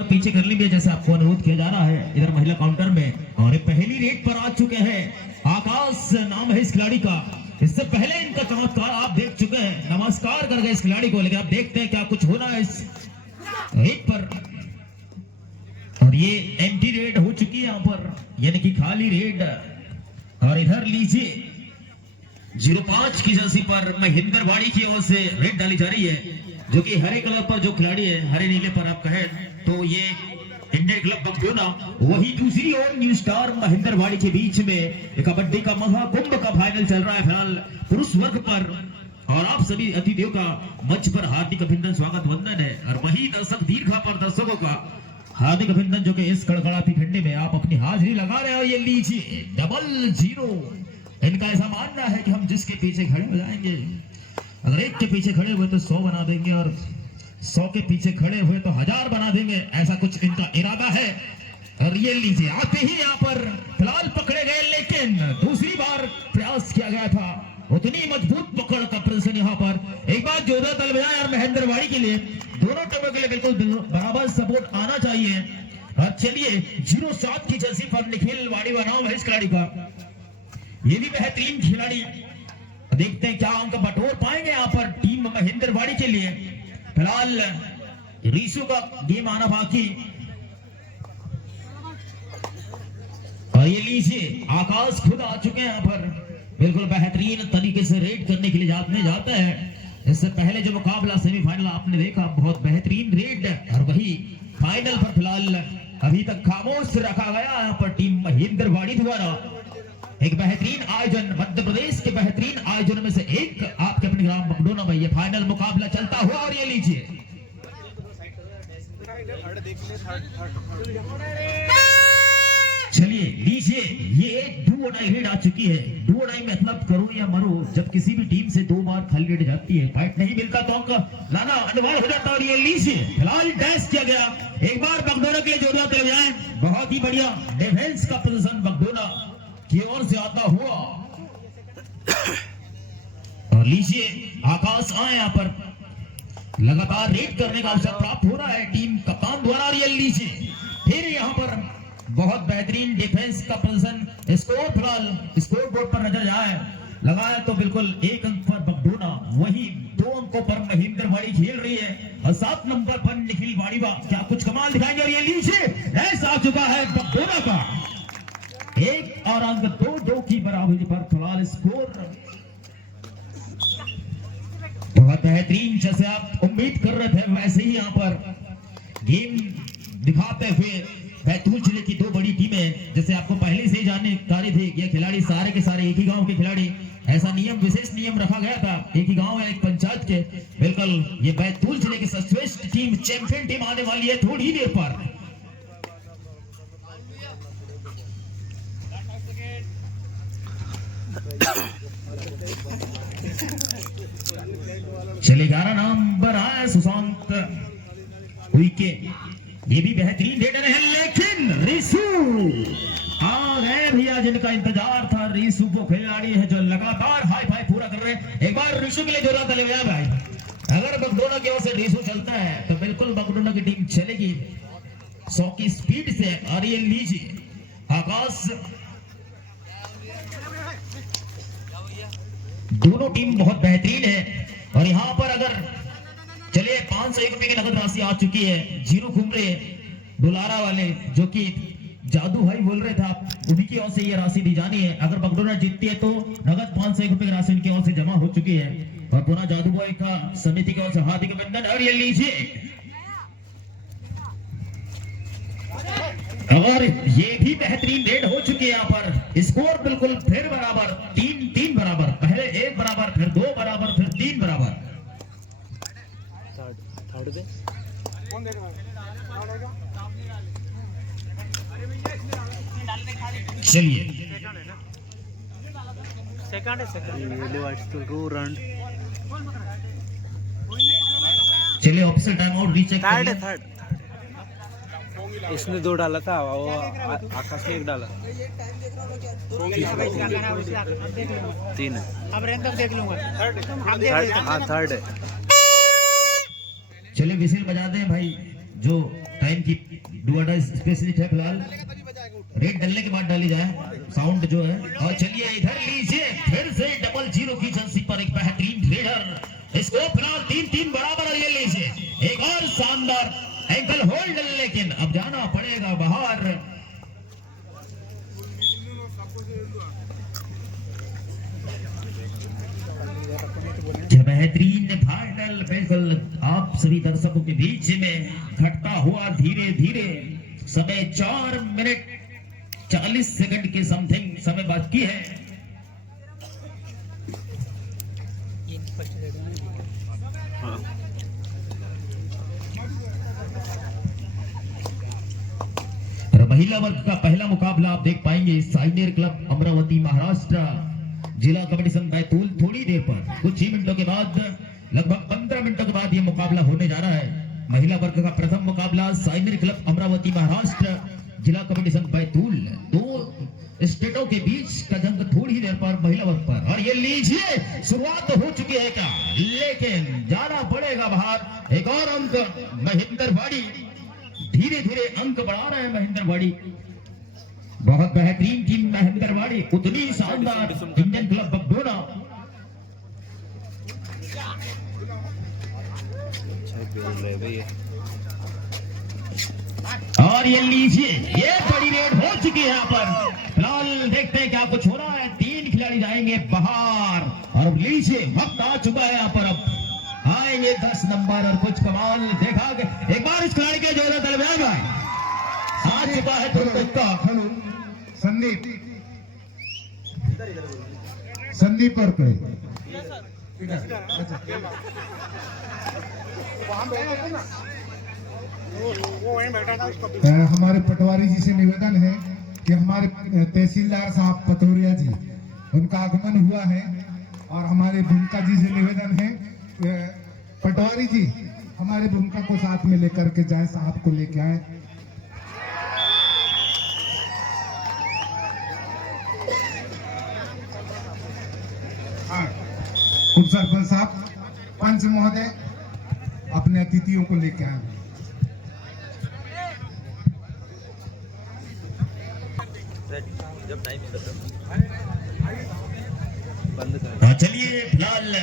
पीछे कर लीजिए जैसे आपको अनुरोध किया जा रहा है इधर महिला काउंटर में। और पहली रेट पर आ चुके हैं, आकाश नाम है इस खिलाड़ी का। इससे पहले इनका चमत्कार आप देख चुके हैं, नमस्कार कर गए इस खिलाड़ी को, लेकिन आप देखते हैं क्या कुछ होना है इस रेट पर। और ये एम्प्टी रेड हो चुकी है यहाँ पर, यानी कि खाली रेड। और इधर लीजिए 05 की जर्सी पर महेंद्रवाड़ी की ओर से रेड डाली जा रही है, जो कि हरे कलर पर जो खिलाड़ी है, हरे नीले पर आप कहें तो ये इंडियन क्लब बगडोना। वही दूसरी ओर न्यू स्टार महेंद्रवाड़ी के बीच में कबड्डी का महाकुंभ का फाइनल चल रहा है फिलहाल पुरुष वर्ग पर। और आप सभी अतिथियों का मंच पर हार्दिक अभिनंदन, स्वागत, वंदन है। और वही दर्शक दीर्घा पर दर्शकों का हार्दिक अभिनंदन, जो कि इस कड़कड़ाती ठंडी में आप अपनी हाजिरी लगा रहे हो। ये लीजिए 00 इनका ऐसा मानना है कि हम जिसके पीछे खड़े हो जाएंगे, अगर एक के पीछे खड़े हुए तो 100 बना देंगे, और 100 के पीछे खड़े हुए तो 1000 बना देंगे, ऐसा कुछ इनका इरादा है। और ये लीजिए आते ही यहाँ पर फिलहाल पकड़े गए, लेकिन दूसरी बार प्रयास किया गया था, उतनी मजबूत पकड़ का प्रदर्शन यहाँ पर। एक बार जोरदार ताली बजाएं और महेंद्रवाड़ी के लिए, दोनों टीमों के लिए बिल्कुल बराबर सपोर्ट आना चाहिए। और चलिए 07 की जर्सी पर निखिल वाड़ी नाम है इस खिलाड़ी का, ये भी बेहतरीन खिलाड़ी। देखते हैं क्या अंक बटोर पाएंगे यहाँ पर टीम महेंद्रवाड़ी के लिए। फिलहाल रीसू का गेम आना बाकी। और ये लीजिए आकाश खुद आ चुके हैं यहाँ पर, बिल्कुल बेहतरीन तरीके से रेड करने के लिए जाता है। इससे पहले जो मुकाबला सेमीफाइनल आपने देखा, बहुत बेहतरीन रेड। और वही फाइनल पर फिलहाल अभी तक खामोश रखा गया यहाँ पर टीम महेंद्रवाड़ी द्वारा। एक बेहतरीन आयोजन, मध्य प्रदेश के बेहतरीन आयोजन में से एक आपके अपने ग्राम बगडोना में ये फाइनल मुकाबला चलता हुआ। और ये लीजिए चलिए लीजिए, ये डू और डाई रेड आ चुकी है। डू और डाई मतलब करो या मरो, जब किसी भी टीम से 2 बार खाली रेड जाती है, फाइट नहीं मिलता तो अंक लाना अनिवार्य हो जाता है। और ये लीजिए फिलहाल डैश किया गया, एक बार बगडोना के लिए जोरदार ताली बजाएं। बहुत ही बढ़िया डिफेंस का प्रदर्शन बगडोना की ओर से आता हुआ। और लीजिए आकाश आए यहाँ पर, लगातार रेड करने का अवसर प्राप्त हो रहा है टीम कप्तान द्वारा। ये लीजिए फिर यहाँ पर बहुत बेहतरीन डिफेंस का प्रदर्शन। स्कोर फिलहाल स्कोर बोर्ड पर नजर जाए लगाया तो बिल्कुल 1 अंक पर बगडोना, वही 2 अंकों पर महेंद्रवाड़ी खेल रही है। और 7 नंबर पर निखिल वाड़ीवा क्या कुछ कमाल दिखाएंगे। और ये लीजिए ऐसा आ चुका है बगडोना का 1 और अंक 2-2 की बराबरी पर फिलहाल स्कोर। बहुत बेहतरीन, जैसे आप उम्मीद कर रहे थे वैसे ही यहाँ पर गेम दिखाते हुए बैतूल जिले की 2 बड़ी टीमें, जैसे आपको पहले से ही जानकारी थी, ये खिलाड़ी सारे के सारे एक ही गांव के खिलाड़ी, ऐसा नियम, विशेष नियम रखा गया था, एक ही गांव है, एक पंचायत के। बिल्कुल ये बैतूल जिले की सर्वश्रेष्ठ टीम, चैंपियन टीम आने वाली है थोड़ी ही देर पर। चलिए 11 नंबर आया सुशांत उइके, ये भी बेहतरीन रेडर है, लेकिन रीसू आ गए भैया, जिनका इंतजार था। रीसू वो खिलाड़ी है जो लगातार हाई फाई पूरा कर रहे हैं। एक बार रीसू के लिए जोरदार ताली बजाएं भाई। अगर बगडोना की ओर से रीसू चलता है तो बिल्कुल बगडोना की टीम चलेगी 100 की स्पीड से। और ये लीजिए आकाश, दोनों टीम बहुत बेहतरीन है। और यहाँ पर अगर चलिए 501 रुपए की नगद राशि आ चुकी है। जीरो घुमरे डुलारा वाले, जो कि जादू भाई बोल रहे थे, आप उन्हीं की ओर से ये राशि दी जानी है। अगर बगडोना जीतती है तो नगद 501 रुपए की राशि उनकी ओर से जमा हो चुकी है। और पुनः जादू बॉय का समिति की ओर से हार्दिक अभिनंदन। और ये लीजिए, और ये भी बेहतरीन रेड हो चुकी है यहाँ पर। स्कोर बिल्कुल फिर बराबर, 3-3 बराबर, पहले 1 बराबर, फिर 2 बराबर, फिर 3 बराबर। चलिए चलिए official time out recheck third इसने 2 डाला था, वो आकाश ने 1 डाला। 3 है, अब रैंडम देख लूंगा। हाँ थर्ड है। चलिए विसिल बजा दें भाई। जो टाइम की डुआडा स्पेशलिस्ट है फिलहाल रेड डलने के बाद डाली जाए साउंड जो है। और चलिए इधर लीजिए फिर से 00 की चांसी पर एक बेहतरीन रेडर, इसको फिलहाल 3-3 बराबर। ये लीजिए एक और शानदार एंकल होल्ड, लेकिन अब जाना पड़ेगा बाहर। बेहतरीन फाइनल बिल्कुल आप सभी दर्शकों के बीच में घटता हुआ धीरे धीरे। समय 4 मिनट 40 सेकंड के समथिंग समय बाकी है। और महिला वर्ग का पहला मुकाबला आप देख पाएंगे साइनियर क्लब अमरावती महाराष्ट्र जिला कबड्डी संघ बैतूल। थोड़ी देर पर कुछ ही मिनटों के बाद लगभग 15 मिनटों के बाद यह मुकाबला होने जा रहा है। महिला वर्ग का प्रथम मुकाबला साइनियर क्लब अमरावती महाराष्ट्र जिला कबड्डी संघ बैतूल, दो स्टेटों के बीच का जंग थोड़ी ही देर पर महिला वर्ग पर। और ये लीजिए शुरुआत हो चुकी है क्या, लेकिन जाना पड़ेगा बाहर। एक और अंक महेंद्रवाड़ी, धीरे धीरे अंक बढ़ा रहे हैं महेंद्रवाड़ी। बहुत बेहतरीन टीम महेंद्रवाड़ी, उतनी शानदार इंडियन क्लब बगडोना। और ये लीजिए ये बड़ी रेड हो चुकी है यहाँ पर। फिलहाल देखते हैं क्या कुछ हो रहा है। 3 खिलाड़ी जाएंगे बाहर और लीजिए वक्त आ चुका है यहाँ पर। अब आएंगे 10 नंबर और कुछ कमाल देखा गया। एक बार इस खिलाड़ी के जो दरमियान भाई आ चुका है संदीप और पे हमारे पटवारी जी से निवेदन है कि हमारे तहसीलदार साहब पतौरिया जी, उनका आगमन हुआ है और हमारे भूमिका जी से निवेदन है पटवारी जी हमारे भूमिका को साथ में लेकर के जाए, साहब को लेके आए। उप सरपंच साहब, पंच महोदय अपने अतिथियों को लेके आए। जब टाइम बंद कर। चलिए फिलहाल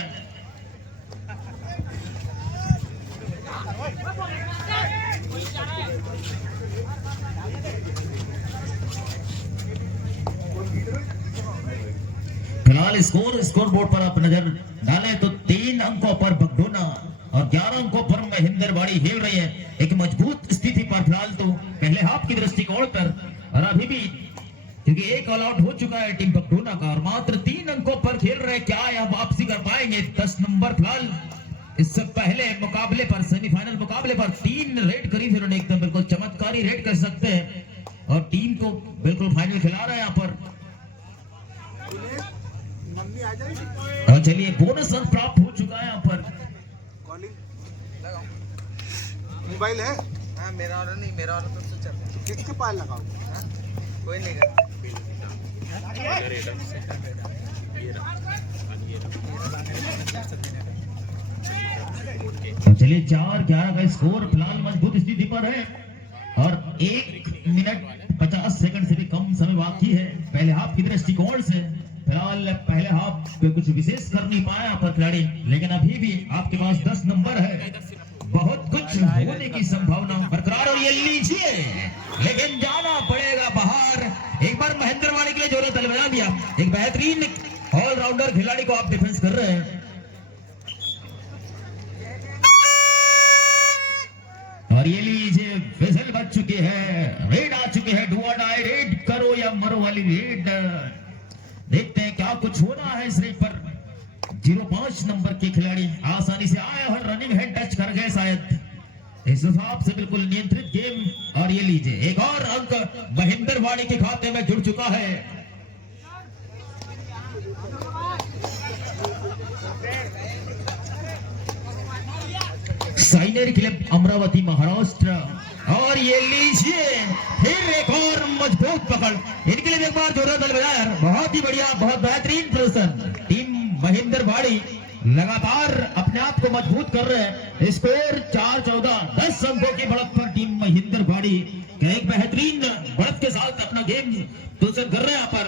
स्कोर बोर्ड पर आप नजर डालें तो 3 अंकों पर बगडोना और 11 अंकों पर महेंद्रवाड़ी खेल रही है। एक मजबूत स्थिति पर फिलहाल तो पहले हाफ की दृष्टिकोण पर, और अभी भी क्योंकि एक ऑल आउट हो चुका है टीम बगडोना का और मात्र 3 अंकों पर खेल रहे। क्या यह वापसी कर पाएंगे 10 नंबर? फिलहाल इससे पहले मुकाबले पर, सेमीफाइनल मुकाबले पर 3 रेड करी थी उन्होंने, एकदम बिल्कुल चमत्कारी रेड कर सकते हैं और टीम को बिल्कुल फाइनल खिला रहे हैं यहाँ पर। और चलिए बोनस अंक प्राप्त हो चुका है यहाँ पर। मोबाइल है? हाँ मेरा ऑर्डर नहीं, मेरा ऑर्डर तो चल किसके पास लगाओ? कोई नहीं कर। तो चलिए 4-11 का स्कोर फिलहाल मजबूत स्थिति पर है और 1 मिनट 50 सेकंड से भी कम समय बाकी है पहले हाफ की दृष्टिकोण से। फिलहाल पहले हाफ पे कुछ विशेष कर नहीं पाया यहाँ पर खिलाड़ी, लेकिन अभी भी आपके पास 10 नंबर है, बहुत कुछ होने की संभावना बरकरार। और ये लीजिए लेकिन जाना पड़ेगा बाहर। एक बार महेंद्रवाड़ी के लिए जोरों तलवार दिया, एक बेहतरीन ऑलराउंडर खिलाड़ी को आप डिफेंस कर रहे हैं। और ये लीजिए विजिल बज चुकी है, रेड आ चुकी है, डू और डाई, रेड करो या मरो वाली रेड। देखते हैं क्या कुछ होना है इस रेड पर। 05 नंबर के खिलाड़ी आसानी से आए और रनिंग हेड टच कर गए शायद, इस हिसाब से बिल्कुल नियंत्रित गेम। और ये लीजिए एक और अंक महेंद्रवाड़ी के खाते में जुड़ चुका है। साइनियर क्लब अमरावती महाराष्ट्र। और ये लीजिए फिर एक और मजबूत पकड़, इनके लिए एक बार जोरदार ताली बजाएं। बहुत ही बढ़िया, बहुत बेहतरीन प्रदर्शन टीम महेंद्रवाड़ी। लगातार अपने आप को मजबूत कर रहे हैं। स्कोर 4-14, 10 अंकों की बढ़त पर टीम महिंद्रवाड़ी एक बेहतरीन बढ़त के साथ अपना गेम दूसर कर रहे हैं। यहाँ पर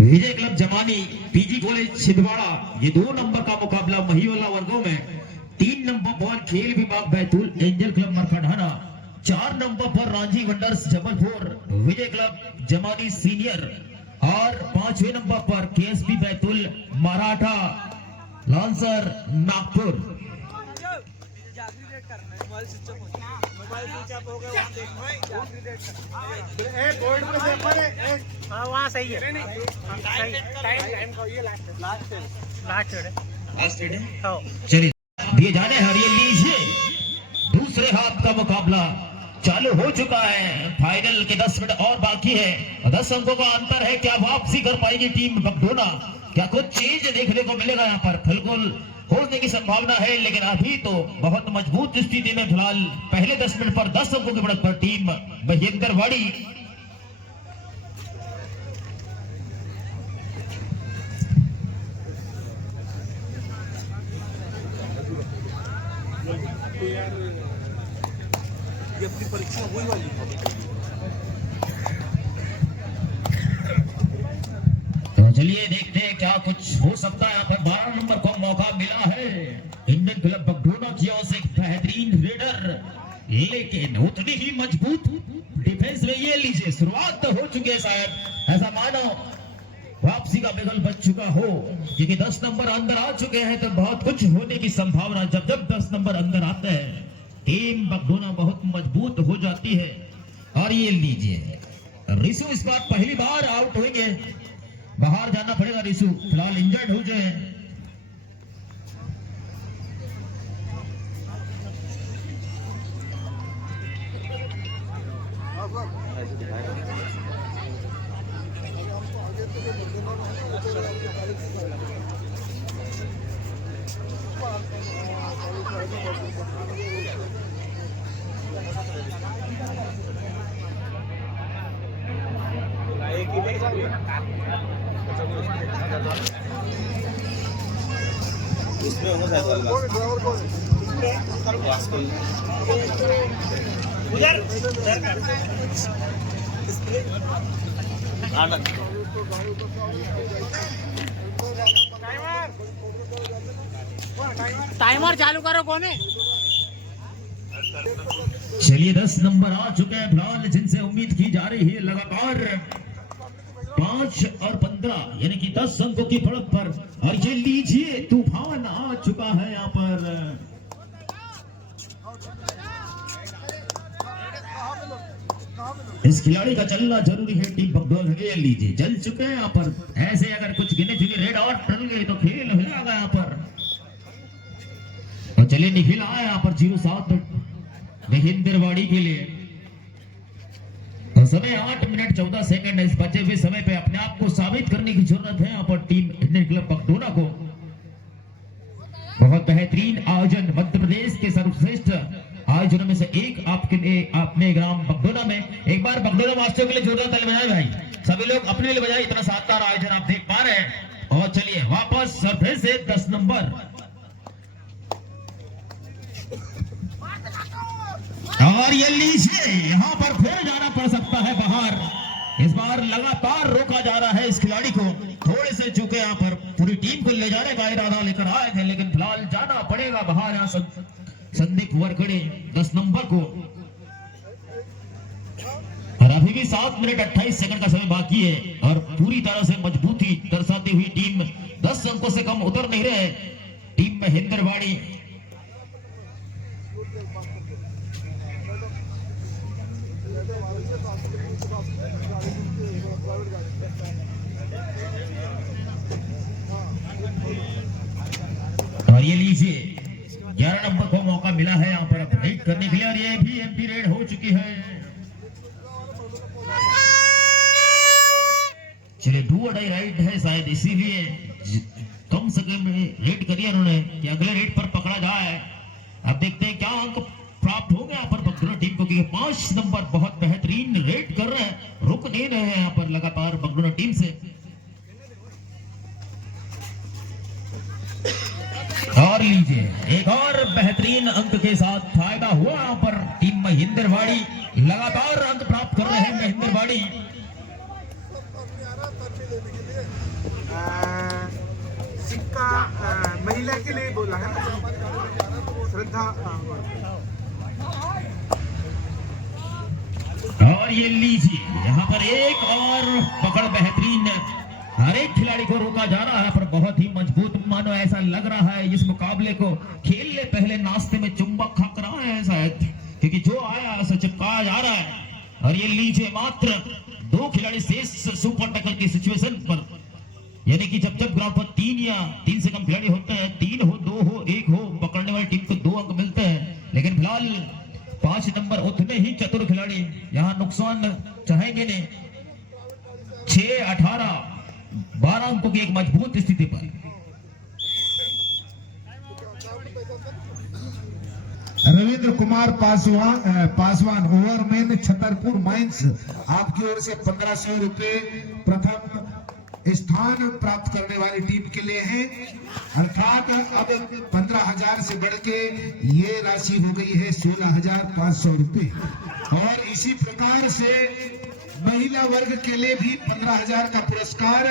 विजय क्लब जमानी पीजी कॉलेज छिंदवाड़ा, ये 2 नंबर का मुकाबला महिला वर्गों में। 3 नंबर पर खेल विभाग बैतूल एंजल क्लब मरकाढाना, 4 नंबर पर रांझी वंडर्स जबलपुर विजय क्लब जमानी सीनियर, और 5वें नंबर पर Ksp Betul Maratha lancer Nagpur. Board पे देखो रे, हाँ वहाँ सही है। टाइम का ये लास्ट है। हाँ चलिए दिए जाने हैं और ये लीजिए दूसरे हाथ का मुकाबला चालू हो चुका है। फाइनल के 10 मिनट और बाकी है। 10 अंकों का अंतर है। क्या वापसी कर पाएगी टीम बगडोना? क्या कुछ चीज देखने को मिलेगा? यहाँ पर बिल्कुल होने की संभावना है, लेकिन अभी तो बहुत मजबूत स्थिति में फिलहाल पहले 10 मिनट पर 10 अंकों की बढ़त पर टीम महिंद्रवाड़ी। ये अपनी परीक्षा हुई वाली तो चलिए देखते हैं क्या कुछ हो सकता है। यहाँ पर 12 नंबर को मौका मिला है इंडियन क्लब बगडोना की ओर से। एक बेहतरीन रेडर, लेकिन उतनी ही मजबूत डिफेंस में। ये लीजिए शुरुआत तो हो चुकी है शायद, ऐसा मानो वापसी का बिगल बच चुका हो, क्योंकि 10 नंबर अंदर आ चुके हैं तो बहुत कुछ होने की संभावना। जब 10 नंबर अंदर आते हैं टीम बगडोना बहुत मजबूत हो जाती है। और ये लीजिए रिसु इस बार पहली बार आउट होंगे, बाहर जाना पड़ेगा रिसु, फिलहाल इंजर्ड हो जाए। इसमें होना है आनंद। टाइमर चालू करो। कौन है? चलिए 10 नंबर आ चुके हैं फिलहाल, जिनसे उम्मीद की जा रही है लगातार 5 और 15 यानी कि 10 अंकों की बढ़त पर। और ये लीजिए तूफान आ चुका है यहाँ पर। इस खिलाड़ी का चलना जरूरी है टीम बगडोना। ये लीजिए जल चुके हैं यहाँ पर। ऐसे अगर कुछ गिने चुने रेड और टल गए तो खेल हो जाएगा यहाँ पर। और चलिए निखिल आया यहाँ पर 07 महिंद्रवाड़ी के लिए। और समय 8 मिनट 14 सेकंड है। इस बचे हुए समय पे अपने आप को साबित करने की जरूरत है यहाँ पर टीम इंडियन क्लब बगडोना को। बहुत बेहतरीन आयोजन, मध्य प्रदेश के सर्वश्रेष्ठ आयोजनों में से एक आपके अपने ग्राम बगडोना में। एक बार बगडोना वासियों के लिए जोरदार ताली बजाएं भाई, सभी लोग अपने लिए बजाएं। इतना शानदार आयोजन आप देख पा रहे हैं। और चलिए वापस और फिर से 10 नंबर। और ये लीजिए यहाँ पर फिर जाना पड़ सकता है बाहर। इस बार लगातार रोका जा रहा है इस खिलाड़ी को। थोड़े से चूके यहाँ पर पूरी टीम को ले जाने का इरादा लेकर आए थे, लेकिन फिलहाल जाना पड़ेगा बाहर। यहाँ संदीप वरखड़े 10 नंबर को। और अभी भी 7 मिनट 28 सेकंड का समय बाकी है और पूरी तरह से मजबूती दर्शाती हुई टीम 10 अंकों से कम उतर नहीं रहे टीम महिंद्रवाड़ी। और ये लीजिए 11 नंबर को मौका मिला है यहाँ पर अपडेट करने के लिए। और ये भी एमपी रेड हो चुकी है। चलिए डू और डाई राइड है शायद, इसीलिए कम समय में रेड करिए उन्होंने कि अगले रेड पर पकड़ा जाए। अब देखते हैं क्या अंक प्राप्त होंगे यहाँ पर बगडोना टीम को, क्योंकि 5 नंबर बहुत बेहतरीन रेड कर रहे हैं, रुक नहीं रहे हैं यहाँ पर लगातार बगडोना टीम से। और लीजिए एक और बेहतरीन अंक के साथ फायदा हुआ यहाँ पर टीम महिंद्रवाड़ी, लगातार अंक प्राप्त कर रहे हैं महिंद्रवाड़ी। सिक्का महिला के लिए बोला है श्रद्धा। और ये लीजिए यहाँ पर एक और पकड़ बेहतरीन, हर एक खिलाड़ी को रोका जा रहा है पर बहुत ही मजबूत, मानो ऐसा लग रहा है इस मुकाबले को खेलने पहले नाश्ते में चुंबक खा कर आए हैं शायद, क्योंकि जो आया उसे चिपकाया जा रहा है। और ये लीजिए मात्र 2 खिलाड़ी शेष सुपर टैकल की सिचुएशन पर, यानी कि जब ग्राउंड पर 3 या 3 से कम खिलाड़ी होते हैं, 3 हो 2 हो 1 हो, पकड़ने वाली टीम को 2 अंक मिलते हैं। लेकिन फिलहाल 5 नंबर उतने ही चतुर खिलाड़ी यहाँ नुकसान चाहेंगे नहीं। 6, 18, 12 अंकों की एक मजबूत स्थिति पर रविंद्र कुमार पासवान ओवरमैन छतरपुर माइंस आपकी ओर से 1500 रुपए प्रथम स्थान प्राप्त करने वाली टीम के लिए है। अर्थात अब 15,000 से बढ़ के ये राशि हो गई है 16,500 रुपए। और इसी प्रकार से महिला वर्ग के लिए भी 15,000 का पुरस्कार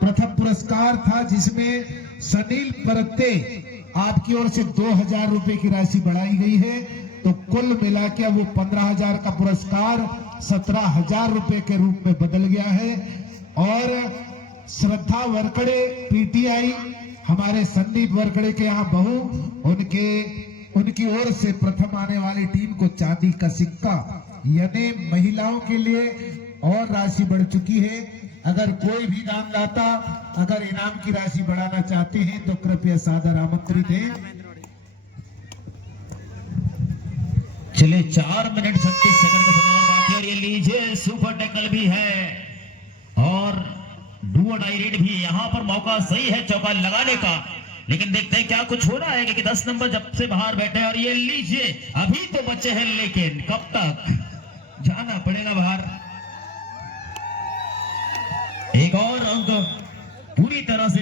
प्रथम पुरस्कार था, जिसमें सनील परते आपकी ओर से 2,000 रुपए की राशि बढ़ाई गई है। तो कुल मिला के वो 15,000 का पुरस्कार 17,000 रुपए के रूप में बदल गया है। और श्रद्धा वरकड़े पीटीआई हमारे संदीप वरकड़े के यहाँ बहू, उनकी ओर से प्रथम आने वाली टीम को चांदी का सिक्का, यानी महिलाओं के लिए और राशि बढ़ चुकी है। अगर कोई भी दानदाता अगर इनाम की राशि बढ़ाना चाहते हैं तो कृपया सादर आमंत्रित है। चलिए 4 मिनट 36 सेकंड का समय और बाकी, और ये लीजिए सुपर टैकल भी है और डू और डाई रेड भी। यहाँ पर मौका सही है चौका लगाने का, लेकिन देखते हैं क्या कुछ हो रहा है, क्योंकि 10 नंबर जब से बाहर बैठे हैं। और ये लीजिए अभी तो बच्चे हैं, लेकिन कब तक जाना पड़ेगा बाहर। एक और अंक पूरी तरह से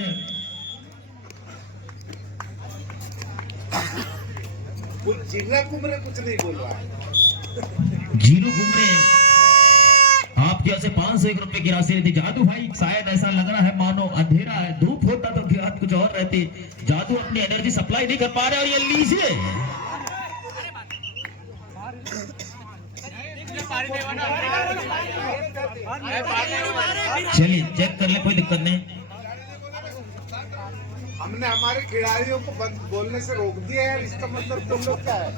जिगरा कुमरे कुछ नहीं बोल रहा है। जीरू घूमरे आपकी ओर से 501 रुपए की राशि रहती। जादू भाई शायद ऐसा लग रहा है मानो अंधेरा है, धूप होता तो बात कुछ और रहती। जादू अपनी एनर्जी सप्लाई नहीं कर पा रहे। और ये लीजिए चलिए चेक कर ले, कोई दिक्कत नहीं। हमने हमारे खिलाड़ियों को बोलने से रोक दिया है, इसका मतलब तुम लोग क्या है।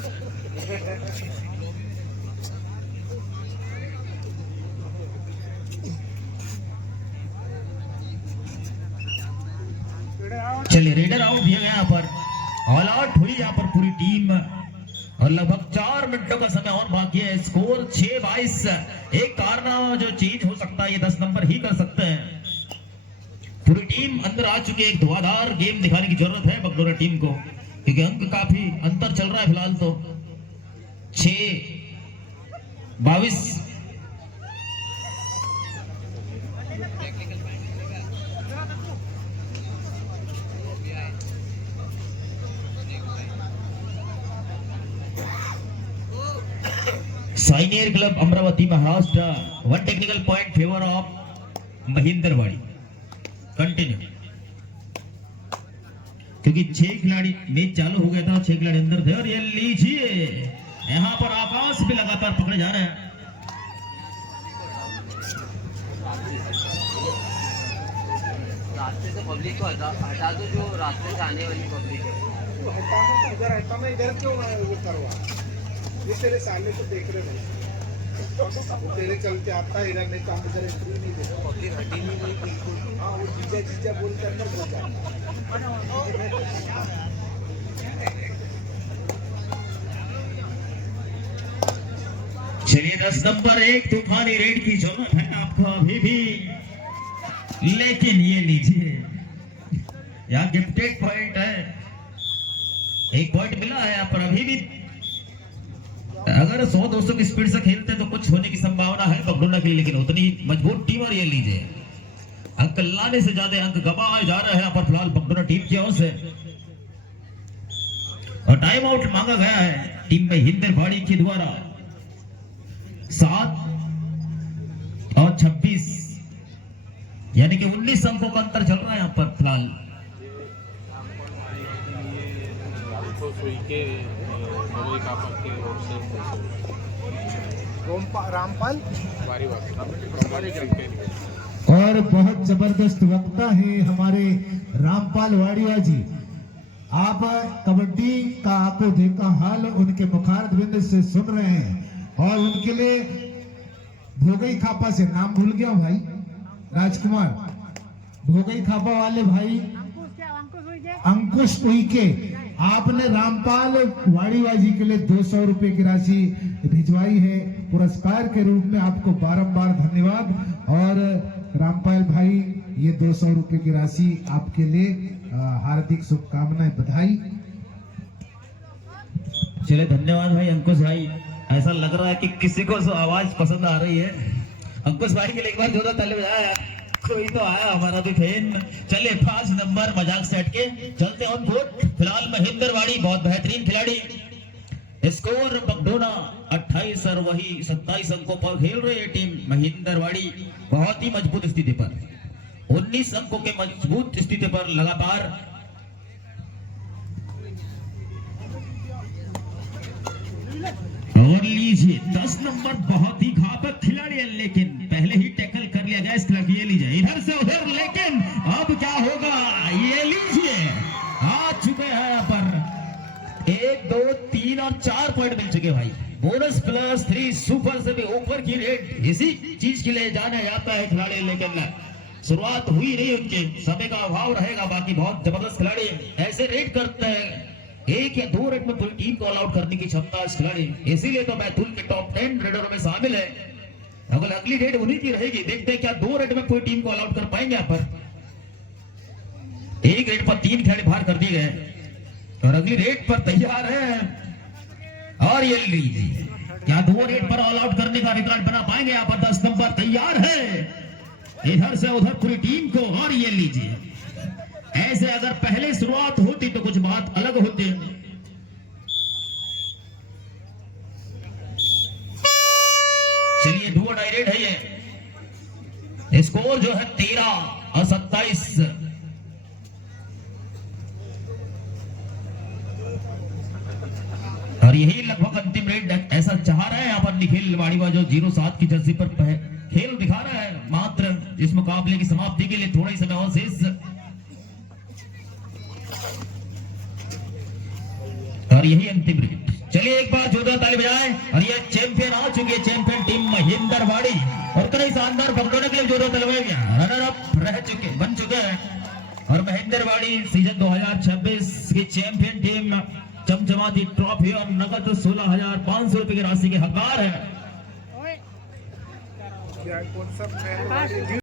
चलिए रेडर आउट दिया गया यहाँ पर, ऑल आउट हुई यहाँ पर पूरी टीम। और लगभग 4 मिनटों का समय और बाकी है। स्कोर 6-22। एक कारनामा जो चीज हो सकता है ये 10 नंबर ही कर सकते हैं। पूरी टीम अंदर आ चुकी है, एक धुआंधार गेम दिखाने की जरूरत है बगडोरा टीम को, क्योंकि अंक काफी अंतर चल रहा है फिलहाल। तो 6-22 senior club Amravati Maharashtra 1 technical point favour of Mahindrawadi. Continue, क्योंकि 6 खिलाड़ी मैच चालू हो गया था, 6 खिलाड़ी अंदर थे। और ये लीजिए यहाँ पर आकाश भी लगातार पकड़े जा रहे हैं। रास्ते से पब्लिक को हटा दो, जो रास्ते से आने वाली पब्लिक है। तो हटा दो, इधर हटा, मैं इधर क्यों वो करवा, ये तेरे सामने तो देख रहे हैं, तेरे चलते आता है इधर, नहीं तो हम इधर एंट्री नहीं देते। पब्लिक हटी नहीं गई बिल्कुल। हाँ, वो जीजा बोल के अंदर घुस जाता। चलिए 10 नंबर एक तूफानी रेड की जरूरत है आपको अभी भी, लेकिन ये लीजिए यहाँ गिफ्टेड पॉइंट है, एक पॉइंट मिला है यहाँ पर। अभी भी अगर 100-200 की स्पीड से खेलते तो कुछ होने की संभावना है बगडोरा की, लेकिन उतनी मजबूत टीम। और ये लीजिए अंक लाने से ज्यादा अंक गवाए जा रहे हैं यहाँ पर फिलहाल बगडोरा टीम की ओर से। और टाइम आउट मांगा गया है टीम महिंदरवाड़ी के द्वारा। 7 और 26 यानी कि 19 अंकों का अंतर चल रहा है यहाँ पर फिलहाल। रामपाल और बहुत जबरदस्त वक्ता है हमारे रामपाल वाड़िया जी। आप कबड्डी का आंखों देखा हाल उनके मुखारबिंद से सुन रहे हैं और उनके लिए भोगई खापा से, नाम भूल गया भाई, राजकुमार, भोगई खापा वाले भाई अंकुश उइके, आपने रामपाल वाड़ीवा जी के लिए 200 रुपए की राशि भिजवाई है पुरस्कार के रूप में। आपको बारंबार धन्यवाद। और रामपाल भाई ये 200 रुपए की राशि आपके लिए हार्दिक शुभकामनाएं, बधाई। चले धन्यवाद भाई अंकुश भाई। ऐसा लग रहा है कि किसी को आवाज पसंद आ रही है। अंकुश भाई के लिए एक बार जोरदार ताली बजाया। कोई तो आया हमारा भी फैन। चले 5 नंबर मजाक से हटके चलते ऑन कोर्ट। फिलहाल महिंदरवाड़ी बहुत बेहतरीन खिलाड़ी, स्कोर बगडोना 28 और वही 27 अंकों पर खेल रही है टीम महिंदरवाड़ी। बहुत ही मजबूत स्थिति पर 19 अंकों के मजबूत स्थिति पर लगातार और लीजिए 10 नंबर बहुत ही घातक खिलाड़ी है, लेकिन पहले ही टैकल कर लिया गया इस खिलाड़ी। ये लीजिए इधर से उधर, लेकिन अब क्या होगा ये लीजिए आ चुके हैं यहाँ पर 1 2 3 और 4 पॉइंट मिल चुके भाई। बोनस प्लस 3 सुपर से भी ऊपर की रेट इसी चीज के लिए जाना जाता है खिलाड़ी, लेकिन शुरुआत हुई नहीं उनके, समय का अभाव रहेगा। बाकी बहुत जबरदस्त खिलाड़ी ऐसे रेट करते हैं 1 या 2 रेट में पूरी टीम को ऑल आउट करने की क्षमता इस खिलाड़ी, इसीलिए तो बैतूल के टॉप 10 रेडरों में शामिल है। अगर अगली रेड उन्हीं की रहेगी, देखते हैं क्या 2 रेट में पूरी टीम को ऑल आउट कर पाएंगे। यहाँ पर 1 रेट पर 3 खिलाड़ी बाहर कर दिए गए और अगली रेट पर तैयार है। और ये लीजिए क्या 2 रेट पर ऑल आउट करने का रिकॉर्ड बना पाएंगे। यहाँ पर 10 नंबर तैयार है इधर से उधर पूरी टीम को। और ये लीजिए ऐसे अगर पहले शुरुआत होती तो कुछ बात अलग होती। चलिए 2 डायरेक्ट है ये। स्कोर जो है 13 और 27। और यही लगभग अंतिम रेट ऐसा चाह रहा है यहाँ पर निखिल वाड़ीवा, जो 07 की जर्सी पर खेल दिखा रहा है। मात्र इस मुकाबले की समाप्ति के लिए थोड़ा ही समय और शेष। और यही अंतिम रेट। चलिए एक बार जोरदार ताली बजाएं। और ये चैंपियन आ चुकी है, चैंपियन टीम महिंदरवाड़ी। और कई शानदार बगडोना के लिए जोरदार ताली बजाएं। रनर अप बन चुके हैं। और महिंदरवाड़ी सीजन 2026 की चैंपियन टीम चमचमाती ट्रॉफी और नगद 16,500 रुपए की राशि के हकदार है। कौन सा